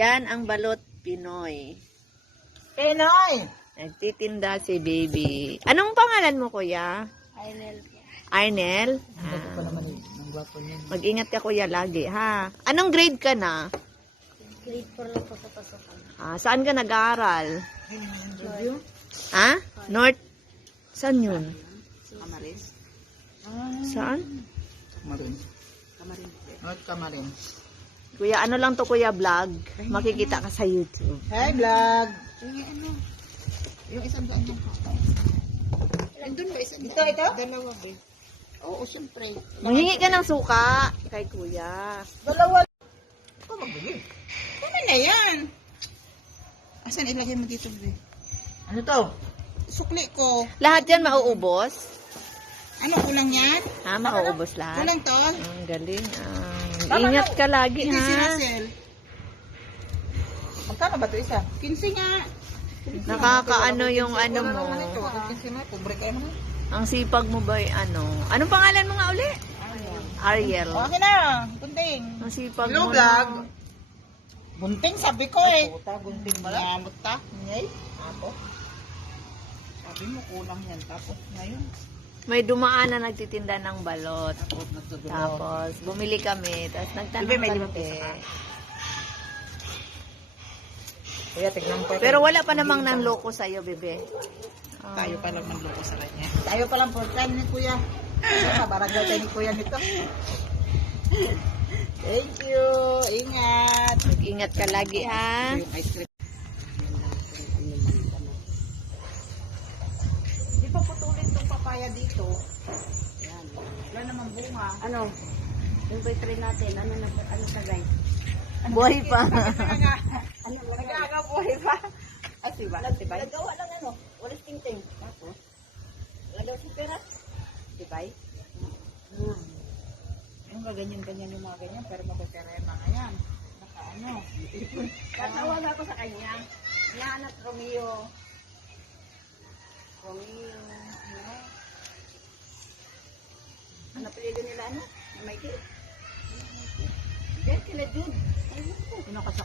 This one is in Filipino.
Yan ang balot Pinoy. Pinoy! Nagtitinda si baby. Anong pangalan mo, kuya? Arnel. Arnel? Ito pa naman ang gwapo niya. Mag-ingat ka, kuya, lagi, ha? Anong grade ka na? Grade 4 lang po sa pasokan. Saan ka nag-aaral? Ha? North? Saan yun? Camarines. Saan? Camarines. North Camarines. Kuya, ano lang to, kuya, vlog? Makikita ka sa YouTube. Hi, vlog! Yung isang daan lang ka. Nandun ba isang daan? Ito? Dalawa ba? Oo, siyempre. Manghingi ka ng suka kay kuya. Dalawa. Ito magbili. Ano na yan? Asan ilagay mo dito, be? Ano to? Sukli ko. Lahat yan mauubos? Ano, kulang yan? Ha, mauubos lahat? Kulang to? Ang galing. Ingat ka lagi, Hindi si ha? Russell. Magkano ba ito isa? 15 nga. Nakakaano yung ano mo. Pobre kayo naman. Ang sipag mo ba ano? Anong pangalan mo nga uli? Ariel. Okay na, bunting. Ang sipag Hello, mo. vlog. no? Bunting sabi ko eh. Puta, bunting ba? Yamot ta. Ngay? Ako? Sabi mo kulang yan. Tapos ngayon. May dumaan na nagtitinda ng balot. Tapos nagtutulog. Tapos, bumili kami. Tapos Bebe, nagtanong may kami. 5 pesos ka? Kuya, tignan ko. Pero wala pa namang nanloko sa'yo, bebe. Tayo pa lang manloko sa kanya. Tayo pa lang first time ni Kuya. Barangay tayo ni Kuya nito. Thank you. Ingat. Mag-ingat ka lagi, ha? Yung ice cream. Di pa putulin itong papaya dito. Yan. Wala namang bunga. Ano? Yung boyfriend natin, ano ka guys? Buhay pa. Nagagabuhay pa. Ay, siba. Sibay. Nagawa lang ano, walis tingting. Tapos, lagaw si pera. Sibay. Yung ganyan-ganyan yung mga ganyan, pero mapapera yung mga yan. Naka ano. Tatawag ako sa kanya. Nahanap Romeo. Romeo. Ano? Ano pilido nila ano? Mikey? Yes, kila Jude. Ay, Sino ka sa